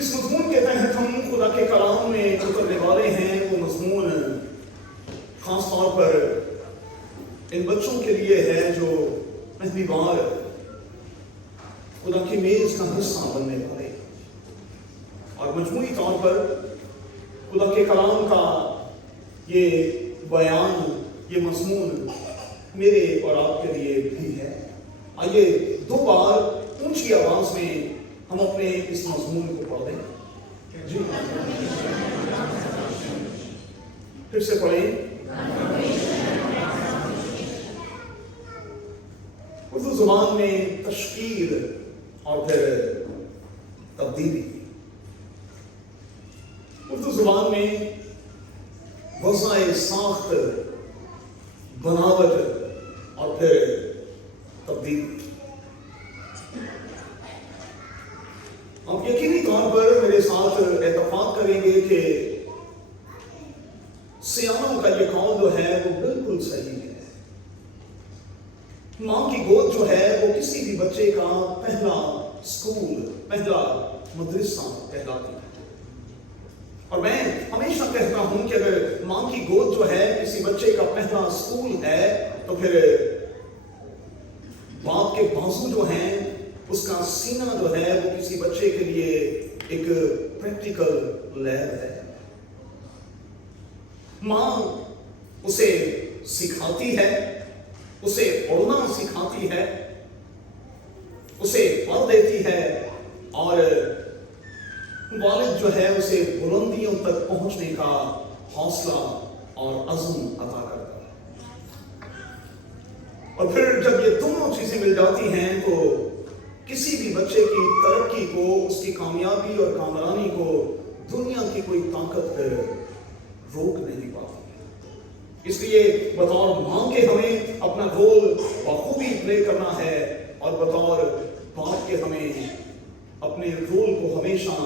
जिस मजमून के तहत हम खुदा के कलाम में उतरने वाले हैं वो मजमून खास तौर पर इन बच्चों के लिए है जो पहली बार खुदा की मेज का हिस्सा बनने वाले, और मजमूई तौर पर खुदा के कलाम का ये बयान, ये मजमून मेरे और आपके लिए भी है। आइए दो बार ऊंची आवाज में हम अपने इस मजमून को पढ़ दें। जी फिर से पढ़ें। उर्दू जुबान में तश्कील और फिर तब्दीली, उर्दू जुबान में वज़ाए साख्त, बनावट और फिर तब्दीली। आप यकीनी तौर पर मेरे साथ इत्तेफाक करेंगे कि सियानों का ये कौल जो है वो बिल्कुल सही है। मां की गोद जो है वो किसी भी बच्चे का पहला स्कूल, पहला मदरसा कहलाती है। और मैं हमेशा कहता हूं कि अगर मां की गोद जो है किसी बच्चे का पहला स्कूल है तो फिर बाप के बाजू जो हैं, उसका सीना जो है वो किसी बच्चे के लिए एक प्रैक्टिकल लैब है। मां उसे सिखाती है, उसे उड़ना सिखाती है, उसे पढ़ देती है, और वालिद जो है उसे बुलंदियों तक पहुंचने का हौसला और अज़्म अता करता है। और फिर जब ये दोनों चीजें मिल जाती हैं तो किसी भी बच्चे की तरक्की को, उसकी कामयाबी और कामरानी को दुनिया की कोई ताकत रोक नहीं पाती। इसलिए बतौर मां के हमें अपना रोल बखूबी प्ले करना है, और बतौर बाप के हमें अपने रोल को हमेशा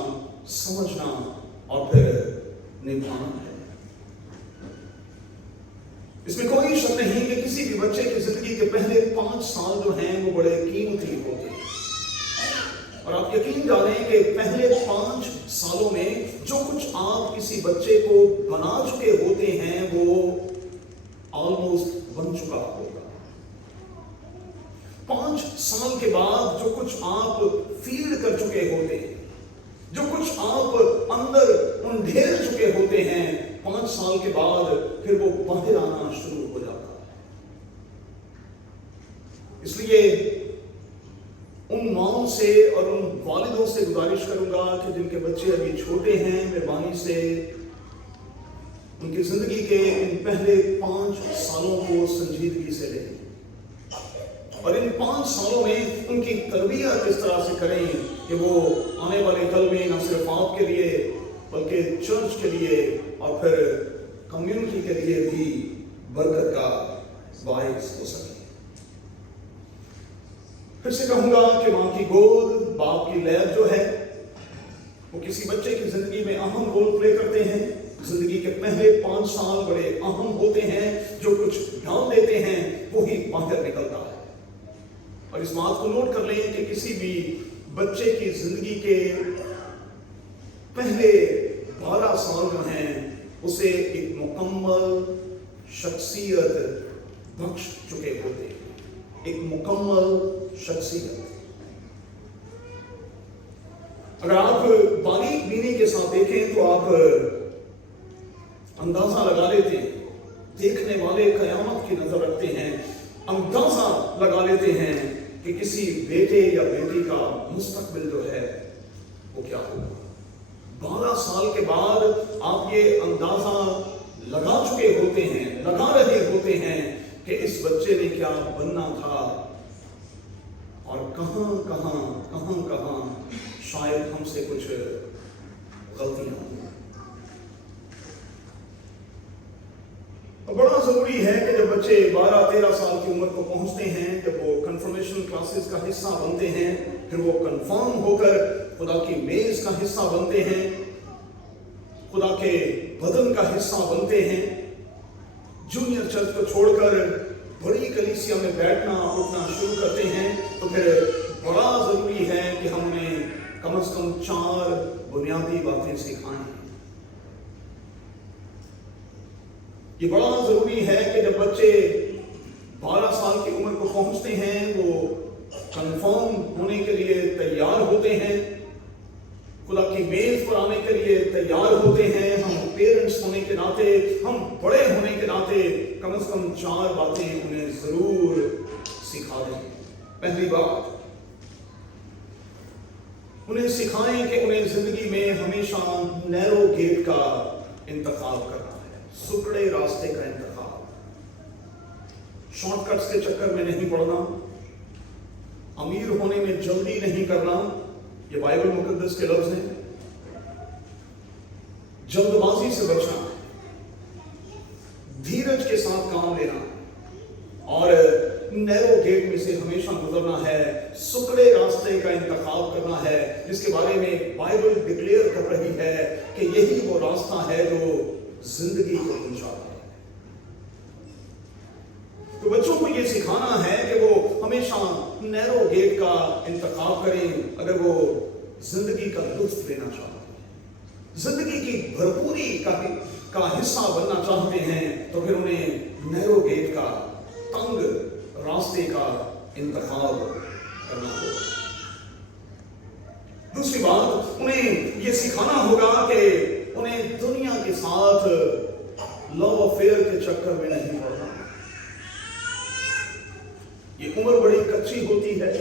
समझना और फिर निभाना है। इसमें कोई शक नहीं कि किसी भी बच्चे की जिंदगी के पहले 5 साल जो हैं वो बड़े कीमती होते हैं। और आप यकीन जानें कि पहले 5 सालों में जो कुछ आप किसी बच्चे को बना चुके होते हैं वो ऑलमोस्ट बन चुका होगा। 5 साल के बाद जो कुछ आप फील कर चुके होते हैं, जो कुछ आप अंदर उंडेल चुके होते हैं, 5 साल के बाद फिर वो बाहर आना शुरू हो जाता है। इसलिए उन माओं से और उन वालिदों से गुजारिश करूंगा कि जिनके बच्चे अभी छोटे हैं, मेहरबानी से उनकी जिंदगी के इन पहले 5 सालों को संजीदगी से लें, और इन 5 सालों में उनकी तरबियत इस तरह से करें कि वो आने वाले कल में न सिर्फ आप के लिए बल्कि चर्च के लिए और फिर कम्युनिटी के लिए भी बरकत का बायस हो सके। फिर से कहूंगा कि मां की गोद, बाप की लैब जो है वो किसी बच्चे की जिंदगी में अहम रोल प्ले करते हैं। जिंदगी के पहले 5 साल बड़े अहम होते हैं। जो कुछ डाल देते हैं वो ही बाहर निकलता है। और इस बात को नोट कर लें कि किसी भी बच्चे की जिंदगी के पहले 12 साल जो हैं उसे एक मुकम्मल शख्सियत बख्श चुके होते हैं, एक मुकम्मल शख्सियत। अगर आप बारीक बीनी के साथ देखें तो आप अंदाजा लगा लेते हैं, देखने वाले कयामत की नजर रखते हैं, अंदाजा लगा लेते हैं कि किसी बेटे या बेटी का मुस्तकबिल जो है वो क्या होगा। 12 साल के बाद आप ये अंदाजा लगा चुके होते हैं, लगा रहे होते हैं कि इस बच्चे ने क्या बनना था, और कहां कहां शायद हमसे कुछ गलतियां हुई। बड़ा जरूरी है कि जब बच्चे 12-13 साल की उम्र को पहुंचते हैं, जब वो कंफर्मेशन क्लासेस का हिस्सा बनते हैं, फिर वो कंफर्म होकर खुदा की मेज का हिस्सा बनते हैं, खुदा के बदन का हिस्सा बनते हैं, जूनियर चर्च को छोड़कर बड़ी कलीसिया में बैठना उठना शुरू करते हैं, तो फिर बड़ा जरूरी है कि हमने कम कम से कम 4 बुनियादी बातें सिखाएं। ये बड़ा जरूरी है कि जब बच्चे 12 साल की उम्र को पहुंचते हैं, वो कंफर्म होने के लिए तैयार होते हैं, खुदा की मेज पर आने के लिए तैयार होते हैं। हम पेरेंट्स होने के नाते, हम बड़े होने के नाते कम से कम 4 बातें उन्हें जरूर सिखा दें। पहली बात, उन्हें सिखाएं कि उन्हें जिंदगी में हमेशा नैरो गेट का इंतखाब करना है, सुकड़े रास्ते का इंतखाब। शॉर्टकट्स के चक्कर में नहीं पड़ना, अमीर होने में जल्दी नहीं करना, ये बाइबल मुकद्दस के लफ्ज हैं। जल्दबाजी से बचना, धीरज के साथ काम लेना और नैरो गेट में से हमेशा गुजरना है, सुकड़े रास्ते का इंतखाब करना है, जिसके बारे में बाइबल डिक्लेयर कर रही है कि यही वो रास्ता है जो जिंदगी को पहुंचाता है। तो बच्चों को ये सिखाना है कि वो हमेशा नैरो गेट का इंतखाब करें अगर वो जिंदगी का लुत्फ लेना चाहते हैं, जिंदगी की भरपूरी का हिस्सा बनना चाहते हैं, तो फिर उन्हें नैरो गेट का, तंग रास्ते का इंतखाब करना होगा। दूसरी बात, उन्हें यह सिखाना होगा कि उन्हें दुनिया के साथ लव अफेयर के चक्कर में नहीं पड़ना। ये उम्र बड़ी कच्ची होती है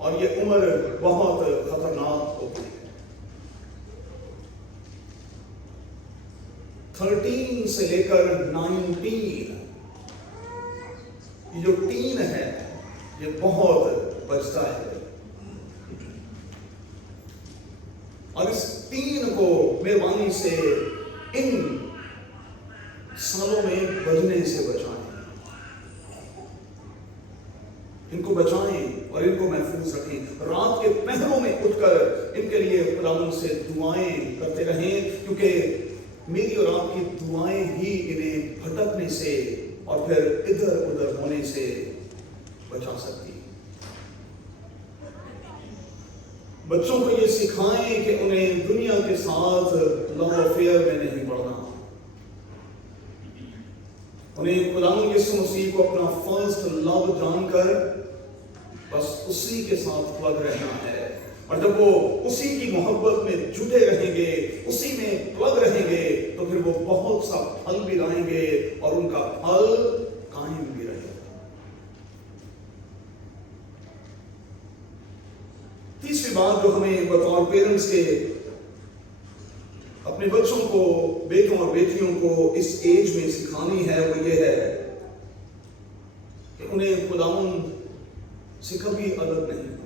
और ये उम्र बहुत खतरनाक होती है। 13 से लेकर 19, ये जो टीन है, ये बहुत बचता है और इस टीन को मेहरबानी से इन सालों में बजने से बचाएं, इनको बचाएं और इनको महफूज रखें। रात के पहरों में उठकर इनके लिए खुदावंद से दुआएं करते रहें, क्योंकि मेरी और आपकी दुआएं ही इन्हें भटकने से और फिर इधर उधर होने से बचा सकती है। बच्चों को ये सिखाएं कि उन्हें दुनिया के साथ लव अफेयर में नहीं पड़ना, उन्हें खुदावंद यीशु मसीह को अपना फर्स्ट लव जानकर बस उसी के साथ प्लग रहना है। और जब वो उसी की मोहब्बत में जुटे रहेंगे, उसी में प्लग रहेंगे, तो फिर वो बहुत सा फल भी लाएंगे और उनका फल कायम भी रहेगा। तीसरी बात जो हमें बतौर पेरेंट्स के अपने बच्चों को, बेटों और बेटियों को इस एज में सिखानी है, वो ये है कि उन्हें खुदावंद से कभी अलग नहीं होना।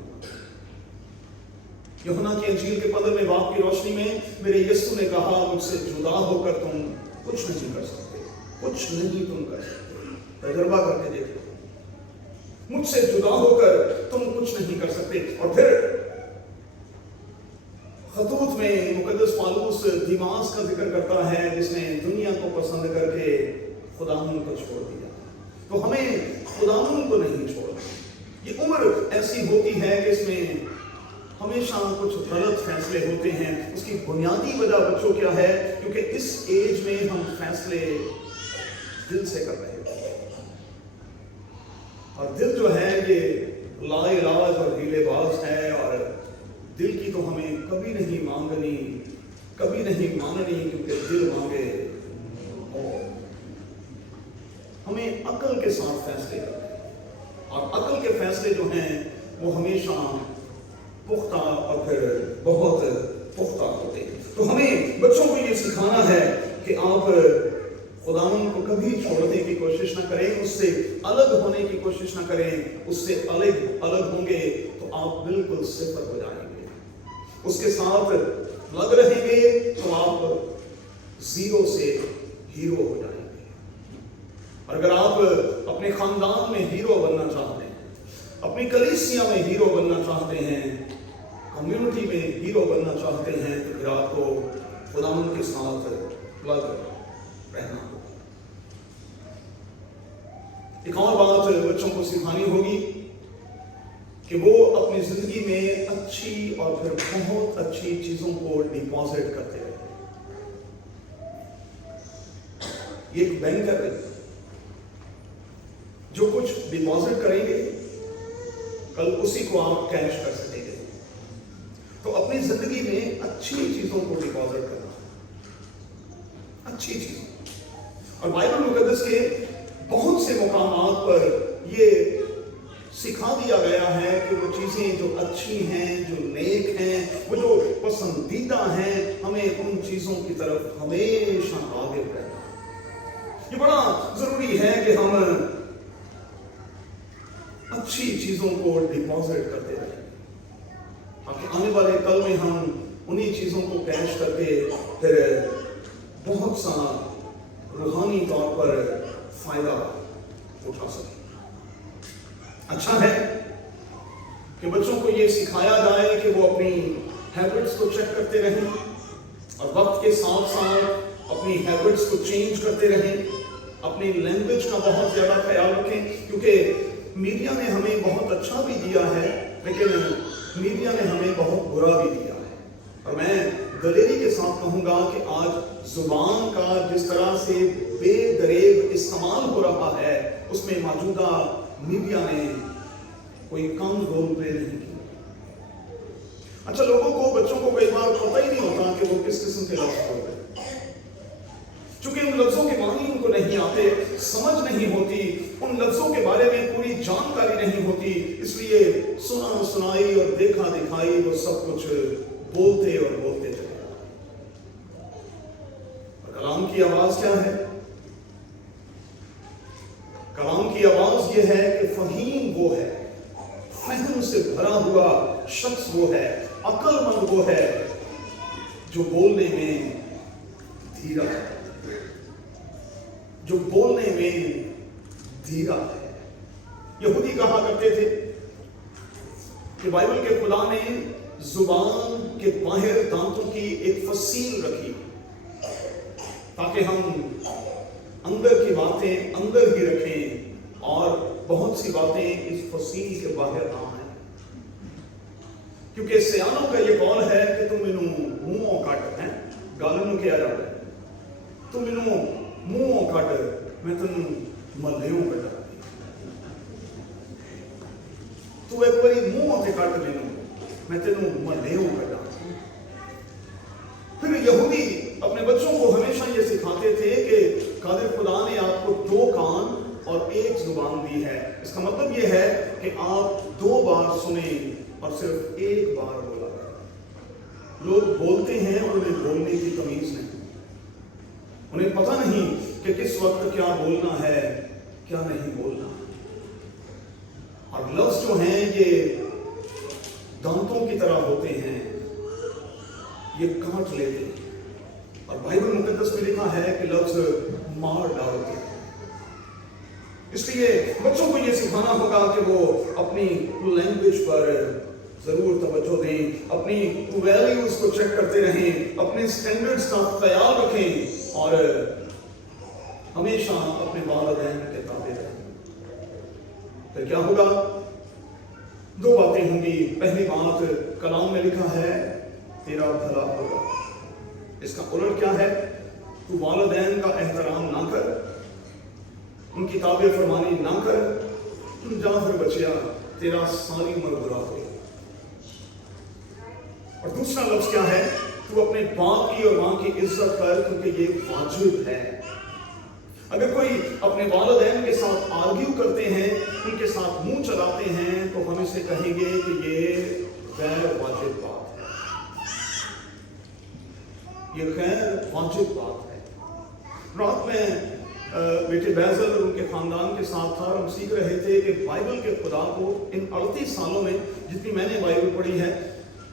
यूहन्ना की इंजील के 15वें बाब की रोशनी में मेरे यीशु ने कहा, मुझसे जुदा होकर तुम कुछ नहीं कर सकते, कुछ नहीं तुम कर सकते। तजुर्बा करके देखो, मुझसे जुदा होकर तुम कुछ नहीं कर सकते। और फिर खतूत में मुकद्दस पौलुस दिमास का जिक्र करता है, जिसने दुनिया को पसंद करके खुदावंद को छोड़ दिया। तो हमें खुदावंद को नहीं छोड़ना। ये उम्र ऐसी होती है कि इसमें हमेशा कुछ गलत फैसले होते हैं। उसकी बुनियादी वजह बच्चों क्या है? क्योंकि इस एज में हम फैसले दिल से कर रहे होते हैं और दिल जो है ये लाइलाज और हीलेबाज है, और दिल की तो हमें कभी नहीं मांगनी, कभी नहीं माननी, क्योंकि दिल मांगे। और हमें अकल के साथ फैसले करने, और अकल के फैसले जो हैं वो हमेशा पुख्ता और फिर बहुत पुख्ता होते हैं। तो हमें बच्चों को ये सिखाना है कि आप खुदावंद को कभी छोड़ने की कोशिश ना करें, उससे अलग होने की कोशिश ना करें। उससे अलग होंगे तो आप बिल्कुल सिफर हो जाएंगे। उसके साथ लग रहेंगे तो आप जीरो से हीरो हो जाएंगे। और अगर आप अपने खानदान में हीरो बनना चाहते हैं, अपनी कलीसिया में हीरो बनना चाहते हैं, कम्युनिटी में हीरो बनना चाहते हैं, तो फिर आपको खुदावंद के साथ प्लग रहना होगा। एक और बात बच्चों को सिखानी होगी کہ وہ اپنی زندگی میں اچھی اور پھر بہت اچھی چیزوں کو ڈپازٹ کرتے رہے. یہ ایک بینک ہے، جو کچھ ڈپازٹ کریں گے کل اسی کو آپ کیش کر سکیں گے. تو اپنی زندگی میں اچھی چیزوں کو ڈپازٹ کرنا، اچھی چیزوں. اور بائبل مقدس کے بہت سے مقامات پر یہ سکھا دیا گیا ہے کہ وہ چیزیں جو اچھی ہیں، جو نیک ہیں، وہ جو پسندیدہ ہیں، ہمیں ان چیزوں کی طرف ہمیشہ آگے بڑھنا. یہ بڑا ضروری ہے کہ ہم اچھی چیزوں کو ڈپازٹ کرتے رہیں، تاکہ آنے والے کل میں ہم انہی چیزوں کو کیش کر کے پھر بہت سا روحانی طور پر فائدہ اٹھا سکیں. اچھا ہے کہ بچوں کو یہ سکھایا جائے کہ وہ اپنی ہیبٹس کو چیک کرتے رہیں اور وقت کے ساتھ ساتھ اپنی ہیبٹس کو چینج کرتے رہیں. اپنی لینگویج کا بہت زیادہ خیال رکھیں، کیونکہ میڈیا نے ہمیں بہت اچھا بھی دیا ہے، لیکن میڈیا نے ہمیں بہت برا بھی دیا ہے. اور میں دلیری کے ساتھ کہوں گا کہ آج زبان کا جس طرح سے بے دریغ استعمال ہو رہا ہے، اس میں موجودہ میڈیا نے کوئی کم رول پلے نہیں کیا. اچھا، لوگوں کو، بچوں کو کئی بار پتہ ہی نہیں ہوتا کہ وہ کس قسم کے لفظ بول رہے ہیں، چونکہ ان لفظوں کے معنی ان کو نہیں آتے، سمجھ نہیں ہوتی، ان لفظوں کے بارے میں پوری جانکاری نہیں ہوتی، اس لیے سنا سنائی اور دیکھا دکھائی وہ سب کچھ بولتے اور بولتے چلے. کلام کی آواز کیا ہے؟ کلام کی آواز یہ ہے کہ فہیم وہ ہے، فہم سے بھرا ہوا شخص وہ ہے، عقل مند وہ ہے جو بولنے میں دھیرا ہے، جو بولنے میں دھیرا ہے. یہودی کہا کرتے تھے کہ بائبل کے خدا نے زبان کے باہر دانتوں کی ایک فصیل رکھی تاکہ ہم اندر کی باتیں اندر ہی رکھیں اور بہت سی باتیں اس فصیل کے باہر نہ آئیں. کیونکہ سیانوں کا یہ قول ہے کہ تم انہوں منہوں کٹ ہیں گالنوں کیا جاتا ہے، تم انہوں منہوں کٹ میں تم ملیوں کٹا، تو ایک بڑی منہوں کے کٹ لینوں میں تینوں ملیوں کٹا. پھر یہودی اپنے بچوں کو ہمیشہ یہ سکھاتے تھے کہ قادر خدا نے آپ کو 2 کان اور 1 زبان دی ہے. اس کا مطلب یہ ہے کہ آپ 2 بار سنیں اور صرف 1 بار بولا. لوگ بولتے ہیں اور انہیں بولنے کی تمیز نہیں، انہیں پتہ نہیں کہ کس وقت کیا بولنا ہے کیا نہیں بولنا. اور لفظ جو ہیں یہ دانتوں کی طرح ہوتے ہیں، یہ کاٹ لیتے ہیں. اور بائبل مقدس میں لکھا ہے کہ لفظ مار ڈالتے ہیں. اس لیے بچوں کو یہ سکھانا ہوگا کہ وہ اپنی لینگویج پر ضرور توجہ دیں، اپنی ویلیوز کو چیک کرتے رہیں، اپنے سٹینڈرڈز کا خیال رکھیں اور ہمیشہ اپنے والدین کے تابع رہیں. پھر کیا ہوگا؟ 2 باتیں ہوں گی. پہلی بات، کلام میں لکھا ہے تیرا بھلا ہوگا. اس کا الٹ کیا ہے؟ تو والدین کا احترام نہ کر، ان کی تابع فرمانی نہ کر، جا پھر بچیا تیرا ساری عمر برا ہوگا. اور دوسرا لفظ کیا ہے؟ تو اپنے باپ کی اور ماں کی عزت کر، کیونکہ یہ واجب ہے. اگر کوئی اپنے والدین کے ساتھ آرگیو کرتے ہیں، ان کے ساتھ منہ چلاتے ہیں، تو ہم اسے کہیں گے کہ یہ غیر واجب بات ہے، یہ غیر واجب بات ہے. رات میں بیٹے بیزل اور ان کے خاندان کے ساتھ تھا اور ہم سیکھ رہے تھے کہ بائبل کے خدا کو ان 38 سالوں میں جتنی میں نے بائبل پڑھی ہے،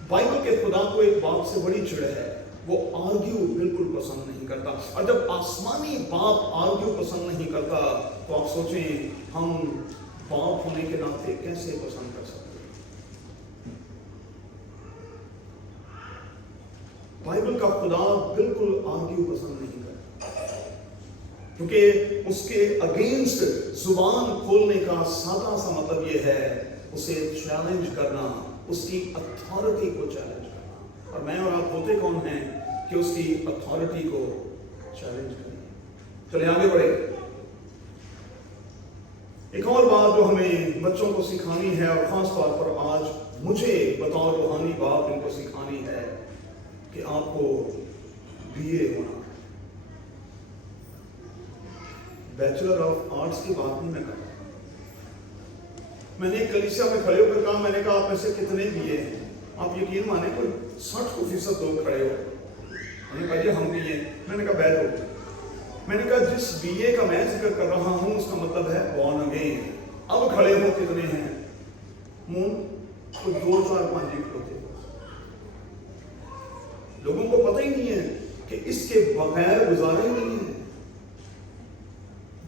بائبل کے خدا کو ایک بات سے بڑی چڑ ہے، وہ آرگیو بالکل پسند نہیں کرتا. اور جب آسمانی باپ آرگیو پسند نہیں کرتا تو آپ سوچیں ہم باپ ہونے کے ناطے کیسے پسند کر سکتے ہیں. بائبل کا خدا بالکل آرگیو پسند نہیں کرتا، کیونکہ اس کے اگینسٹ زبان کھولنے کا سادہ سا مطلب یہ ہے उसे चैलेंज करना, उसकी अथॉरिटी को चैलेंज करना। और मैं और आप होते कौन हैं कि उसकी अथॉरिटी को चैलेंज करें। चलिए आगे बढ़े। एक और बात जो हमें बच्चों को सिखानी है, और खास तौर पर आज मुझे बतौर रूहानी बाप इनको सिखानी है कि आपको बीए होना। बैचलर ऑफ आर्ट्स की बात नहीं मैं कर रहा। मैंने कलीसिया में खड़े होकर कहा, मैंने कहा आप में से कितने बीए हैं? आप यकीन माने कोई 60% लोग खड़े हो। मैंने कहा जी हम बीए। मैंने कहा बैठो। मैंने कहा जिस बीए का मैं जिक्र कर रहा हूं उसका मतलब है बॉर्न अगेन। अब खड़े हो कितने हैं? मुंह तो 2, 4, 5 होते। लोगों को पता ही नहीं है कि इसके बगैर गुजारा ही नहीं है।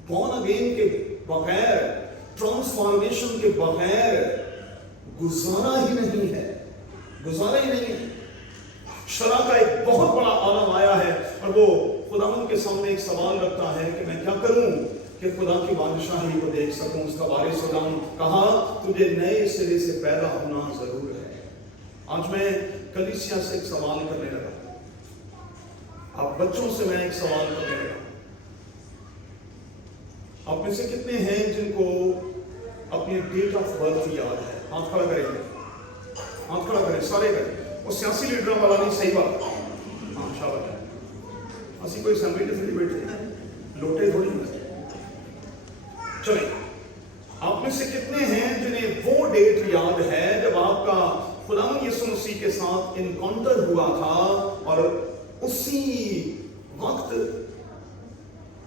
बॉर्न अगेन के बगैर, ट्रांसफॉर्मेशन के बगैर गुजारा ही नहीं है, गुजारा ही नहीं है। शरा का एक बहुत बड़ा आलम आया है और वो खुदावंद के सामने एक सवाल रखता है कि मैं क्या करूं कि खुदा की बादशाही को देख सकूं, उसका वारिस हो जाऊं। कहा तुझे नए सिरे से पैदा होना जरूर है। आज मैं कलीसिया से एक सवाल करने लगा, आप बच्चों से मैं एक सवाल करने लगा। आप में से कितने हैं जिनको अपनी डेट ऑफ बर्थ याद है? हाथ खड़ा करेंगे, हाथ खड़ा करें, सारे करें। वो सियासी लीडर वाला नहीं, सही बात। हाँ शाबाश। असी कोई असेंबली से नहीं बैठे, लोटे थोड़ी हैं। चलिए, आप में से कितने हैं जिन्हें वो डेट याद है जब आपका खुदावंद यीशु मसीह के साथ इनकाउंटर हुआ था और उसी वक्त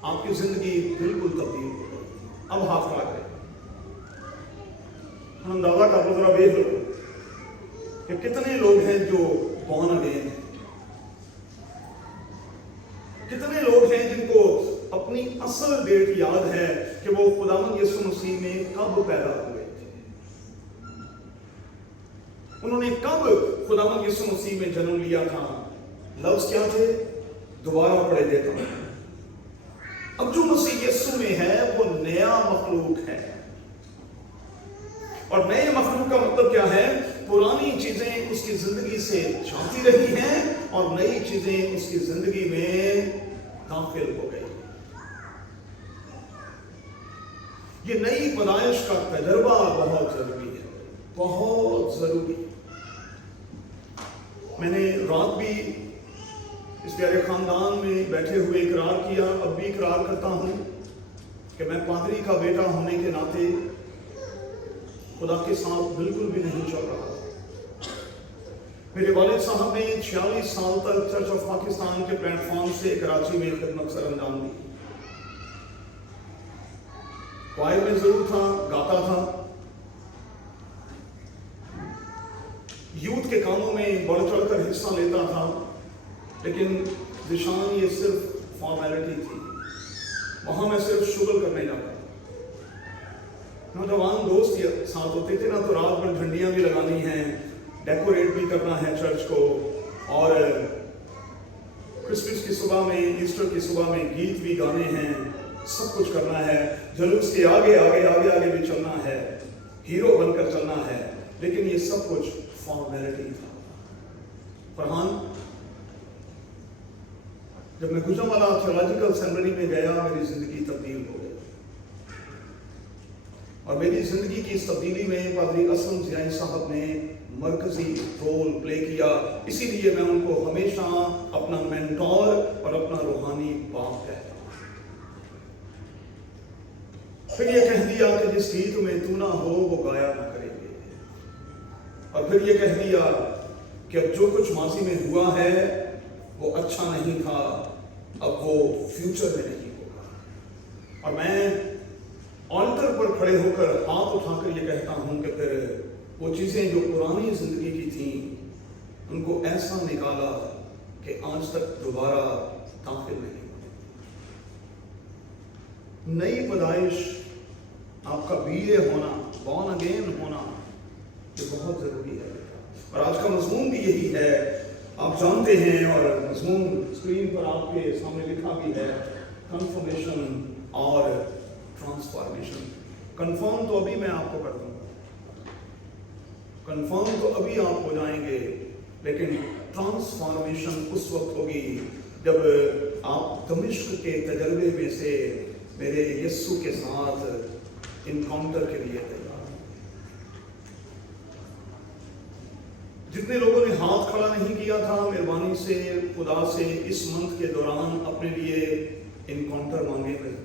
आपकी जिंदगी बिल्कुल तब्दील हो गई? अब हाथ खड़ा करें, हम अंदाजा कर लो, जरा देख लो कि कितने लोग हैं जो बॉर्न अगेन हैं। कितने लोग हैं जिनको अपनी असल डेट याद है कि वो खुदावंद यीशु मसीह में कब पैदा हुए थे, उन्होंने कब खुदावंद यीशु मसीह में जन्म लिया था। लफ्ज क्या थे? दोबारा पढ़े देता हूं। अब जो मसीह यीशु में है वो नया मखलूक है। और नए मखलूक का मतलब क्या है? पुरानी चीजें उसकी जिंदगी से जाती रही हैं और नई चीजें उसकी जिंदगी में दाखिल हो गई। ये नई पैदाइश का तजर्बा बहुत जरूरी है, बहुत जरूरी। मैंने रात भी इस प्यारे खानदान में बैठे हुए इकरार किया, अब भी इकरार करता हूं कि मैं पादरी का बेटा होने के नाते खुदा के साथ बिल्कुल भी नहीं चल रहा। मेरे वालिद साहब ने 46 साल तक चर्च ऑफ पाकिस्तान के प्लेटफॉर्म से कराची में खिदमत सर अंजाम दी। क्वायर में जरूर था, गाता था, यूथ के कामों में बढ़ चढ़कर हिस्सा लेता था, लेकिन निशान ये सिर्फ फॉर्मेलिटी थी। वहां मैं सिर्फ शुगर करने जाता। नौजवान दोस्त साथ होते थे ना, तो रात भर झंडियां भी लगानी हैं, डेकोरेट भी करना है चर्च को, और क्रिसमस की सुबह में, ईस्टर की सुबह में गीत भी गाने हैं, सब कुछ करना है। जुलूस के आगे आगे आगे आगे भी चलना है, हीरो बनकर चलना है, लेकिन ये सब कुछ फॉर्मेलिटी था। फरहान, जब मैं गुजरांवाला थियोलॉजिकल सेमिनरी में गया, मेरी जिंदगी तब्दील हो गई। और मेरी जिंदगी की इस तब्दीली में पादरी असलम जियाई साहब ने मरकजी रोल प्ले किया। इसीलिए मैं उनको हमेशा अपना मेंटोर और अपना रूहानी बाप कहता हूं। फिर ये कह दिया कि जिस गीत में तू ना हो वो गाया ना करेंगे, और फिर ये कह दिया कि अब जो कुछ माजी में हुआ है वो अच्छा नहीं था, अब वो फ्यूचर में नहीं होगा। और मैं ऑल्टर पर खड़े होकर हाथ उठाकर ये कहता हूं कि फिर वो चीजें जो पुरानी जिंदगी की थी उनको ऐसा निकाला कि आज तक दोबारा दाखिल नहीं होती। नई पैदाइश, आपका बीए होना, बॉर्न अगेन होना, ये बहुत जरूरी है। और आज का मजमून भी यही है, आप जानते हैं, और मजमून स्क्रीन पर आपके सामने लिखा भी है, कन्फर्मेशन और ट्रांसफॉर्मेशन। कंफर्म तो अभी मैं आपको कर दूंगा, कंफर्म तो अभी आप हो जाएंगे, लेकिन ट्रांसफॉर्मेशन उस वक्त होगी जब आप दमिश्क के तजर्बे में से मेरे यीशु के साथ इनकाउंटर के लिए तैयार हैं। जितने लोगों ने हाथ खड़ा नहीं किया था, मेहरबानी से खुदा से इस मंथ के दौरान अपने लिए इनकाउंटर मांगेंगे।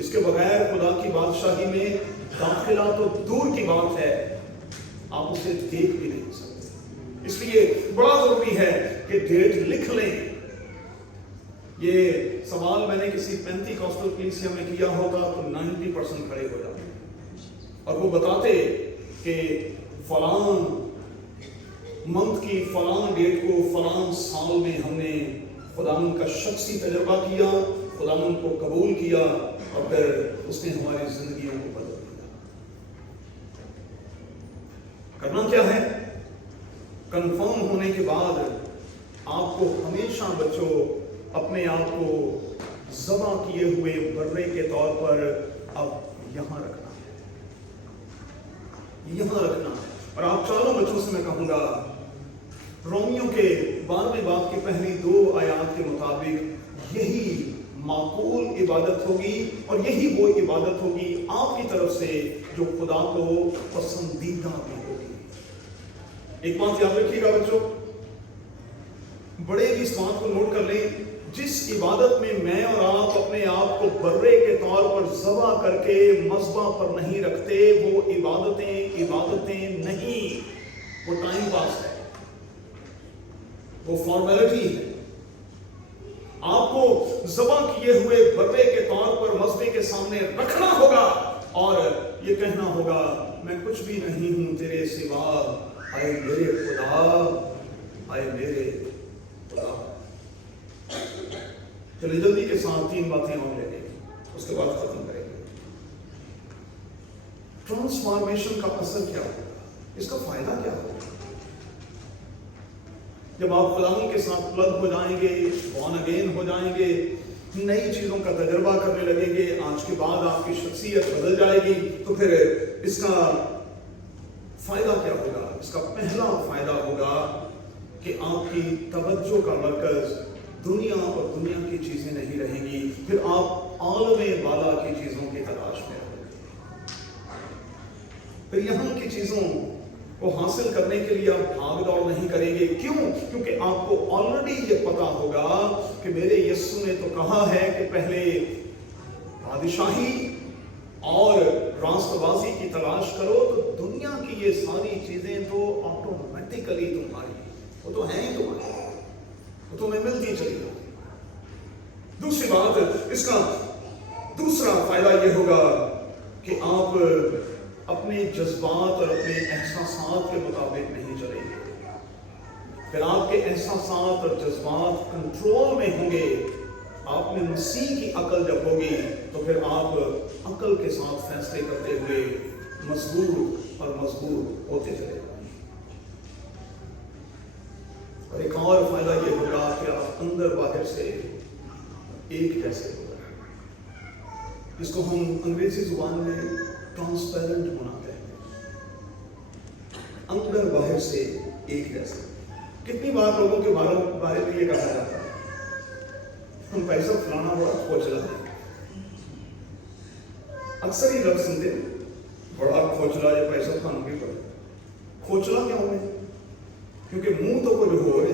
इसके बगैर खुदा की बादशाही में दाखिला तो दूर की बात है, आप उसे देख भी नहीं सकते। इसलिए बड़ा जरूरी है कि डेट लिख लें। ये सवाल मैंने किसी पेंटिकॉस्टल कलीसिया में किया होगा तो 90% खड़े हो जाते और वो बताते कि फलां मंथ की फलां डेट को फलां साल में हमने खुदावंद का शख्सी तजर्बा किया, खुदावंद को कबूल किया और फिर उसने हमारी जिंदगियों को बदल दिया। करना क्या है? कंफर्म होने के बाद आपको हमेशा बच्चों अपने आप को ज़बा किए हुए बर्रे के तौर पर अब यहाँ रखना है, यहाँ रखना है। और आप चारों बच्चों से मैं कहूँगा, रोमियो के 12वें बाब की पहली 2 आयत के मुताबिक यही माकूल इबादत होगी और यही वो इबादत होगी आपकी तरफ से जो खुदा को पसंदीदा भी होगी। एक बात याद रखिएगा बच्चों, बड़े भी इस बात को नोट कर लें, जिस इबादत में मैं और आप अपने आप को बर्रे के तौर पर ज़बा करके मज़बा पर नहीं रखते, वो इबादतें नहीं, वो टाइम पास है, वो फॉर्मेलिटी है। आपको ज़बा किए हुए बर्रे के तौर पर मज़बे के सामने रखना होगा और ये कहना होगा, मैं कुछ भी नहीं हूं तेरे सिवा, आए मेरे खुदा, आए मेरे खुदा। चलिए जल्दी के साथ 3 बातें और ले लेंगे, उसके बाद खत्म करेंगे। ट्रांसफॉर्मेशन का असर क्या होगा, इसका फायदा क्या होगा? जब आप खुदावंद के साथ प्लग हो जाएंगे, बॉर्न अगेन हो जाएंगे, नई चीजों का तजर्बा करने लगेंगे, आज के बाद आपकी शख्सियत बदल जाएगी, तो फिर इसका फायदा क्या होगा? इसका पहला फायदा होगा कि आपकी तवज्जो का मरकज दुनिया और दुनिया की चीजें नहीं रहेंगी, फिर आप आलमे बाला की चीजों की तलाश में रहेंगे। फिर यहाँ की चीजों को हासिल करने के लिए आप भाग दौड़ नहीं करेंगे। क्यों? क्योंकि आपको ऑलरेडी ये पता होगा कि मेरे यीशु ने तो कहा है कि पहले बादशाही और रास्तबाजी की तलाश करो, तो दुनिया की ये सारी चीजें तो ऑटोमेटिकली तुम्हारी, वो तो हैं ही तुम्हारी, वो तुम्हें मिलती चली जाती। दूसरी बात, इसका दूसरा फायदा ये होगा कि आप अपने जज्बात और अपने एहसासात के मुताबिक नहीं चलेंगे। फिर आपके एहसासात और जज्बात कंट्रोल में होंगे। आप में मसीह की अकल जब होगी तो फिर आप अकल के साथ फैसले करते हुए मजबूत और मजबूत होते चले जाएंगे। और एक और फायदा ये होगा कि आप अंदर बाहर से एक जैसे हो जाएंगे, जिसको हम अंग्रेजी जुबान में ट्रांसपेरेंट होना कहते हैं। अंदर बाहर से एक जैसे। कितनी बार लोगों के बारे में ये कहा जाता है, हम पैसा फलाना बड़ा खोचला है। अक्सर ही लोग सुनते बड़ा खोचला, ये पैसा खाने पर खोचला क्यों है? क्योंकि मुंह तो कुछ हो रहे,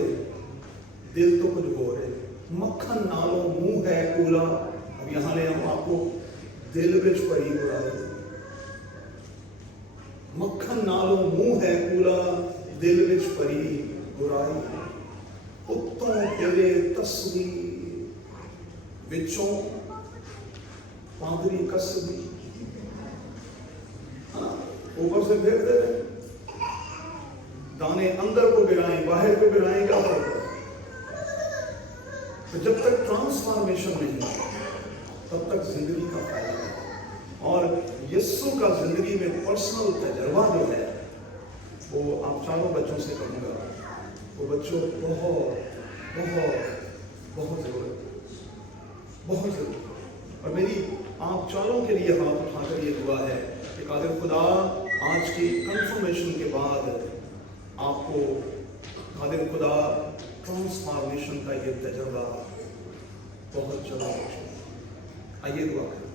दिल तो कुछ हो रहे। मक्खन नालो मुंह है कूला, अब यहाँ ले हम आपको दिल विच भरी बुराई। मक्खन नालो मुंह है कूला, दिल विच भरी बुराई। उत्तों तेरे तस्वीर विचों पादरी कसबी। ऊपर से फेर दे रहे, दाने अंदर को गिराएं, बाहर को गिराएं, क्या फर्क है? तो जब तक ट्रांसफॉर्मेशन नहीं तब तक जिंदगी का फायदा नहीं। और यीशु का जिंदगी में पर्सनल तजर्बा जो है वो आप चारों बच्चों से कहूँगा, वो बच्चों बहुत बहुत बहुत जरूरत, बहुत जरूरत। और मेरी आप चारों के लिए हाथ उठाकर ये दुआ है कि कादिर खुदा आज की कंफर्मेशन के बाद आपको खादिम खुदा ट्रांसफॉर्मेशन का ये तजुर्बा बहुत जल्द। आइए दुआ करें।